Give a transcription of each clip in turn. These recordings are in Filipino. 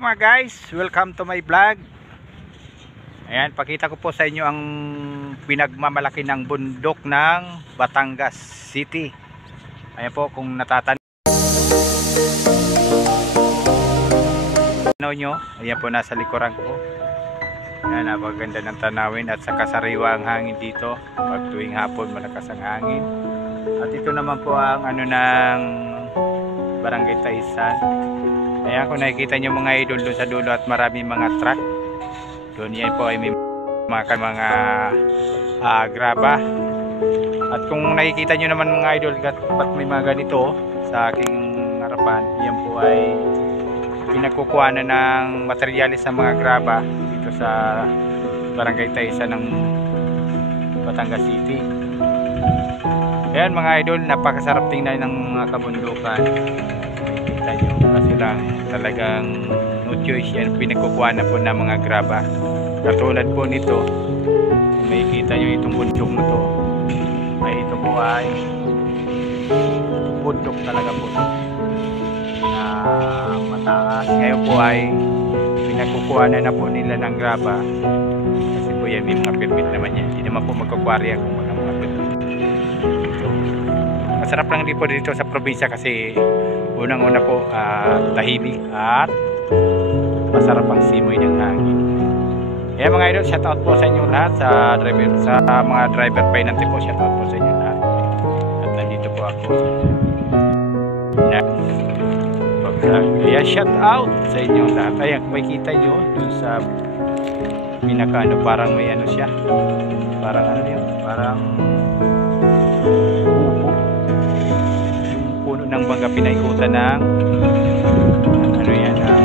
Mga guys, welcome to my vlog. Ayan, pakita ko po sa inyo ang pinagmamalaki ng bundok ng Batangas City. Ayan po, kung natatanaw nyo, ayan po nasa likuran ko. Ayan, napaganda ng tanawin at saka sariwa ang hangin dito. Pag tuwing hapon malakas ang hangin. At ito naman po ang ano ng Barangay Taisan. Ayan, kung nakikita nyo mga idol doon sa dulo at marami mga truck doon, yan po ay may mga graba. At kung nakikita nyo naman mga idol, ba't may mga ganito sa aking harapan, yan po ay pinagkukuha na ng materyales sa mga graba dito sa Barangay Taisan ng Batangas City. Ayan mga idol, napakasarap tingnan ng mga kabundukan. Kita nyo, kasi lang talagang no choice yan, pinagkukuha na po ng mga graba. Katulad po nito, kung makikita nyo itong bundok na to, ay ito po ay bundok talaga po na mataas. Ngayon po ay pinagkukuha na po nila ng graba, kasi po yan may mga permit naman yan, hindi naman po magkakwarya kung mga permit. Masarap lang din po dito sa probinsya kasi unang-una po tahimik at masarap ang simoy ng hangin. Kaya mga idol, shout out po sa inyo lahat, sa mga driver painante po, shout out po sa inyo lahat. At nandito po ako. Kaya shout out sa inyo lahat. Ayan, kung makikita nyo dun sa pinaka ano, parang may ano siya. Parang ano yun? Parang puno ng bangga pinaikutan ng ano yan, ng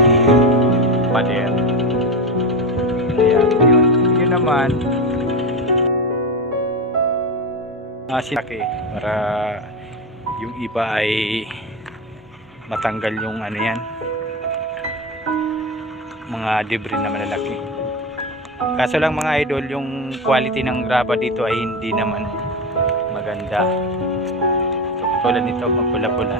pader. Ayan, yun naman silaki para yung iba ay matanggal yung ano yan, mga debris na malalaki. Kaso lang mga idol, yung quality ng graba dito ay hindi naman maganda. Tulad nito, mapula-pula.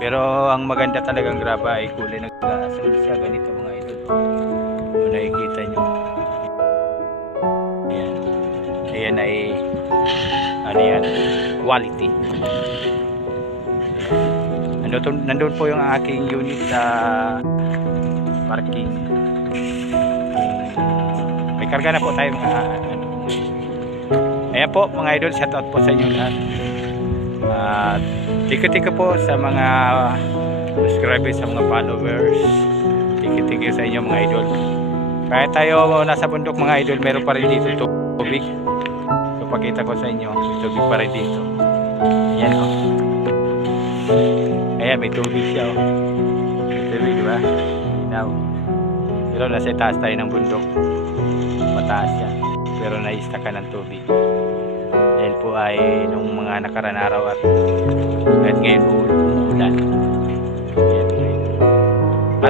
Pero ang maganda talagang graba ay kulay nag-aasal siya. Ganito mga idol. Kung nakikita nyo. Ayan. Ayan ay ano yan? Quality. Nandun po yung aking unit sa parking. May karga na po tayo mga ayan po mga idol, shout out po sa inyo lahat. Thank you po sa mga subscribers, sa mga followers. Thank you sa inyo mga idol. Kahit tayo nasa bundok mga idol, meron pa rin dito tubig. So pakita ko sa inyo, may tubig pa rin dito. Ayan o. Ayan, may tubig siya o. May tubig, diba? Now, pero nasa taas tayo ng bundok. Mataas yan, pero na-stuck ka ng tubig. Dahil po ay nung mga nakaraan araw at ngayon umuulan.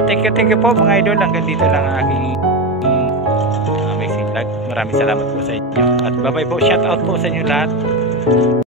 Thank you po mga idol. Hanggang dito lang ang aking amazing vlog. Maraming salamat po sa inyo. At bye bye po. Shout out po sa inyo lahat.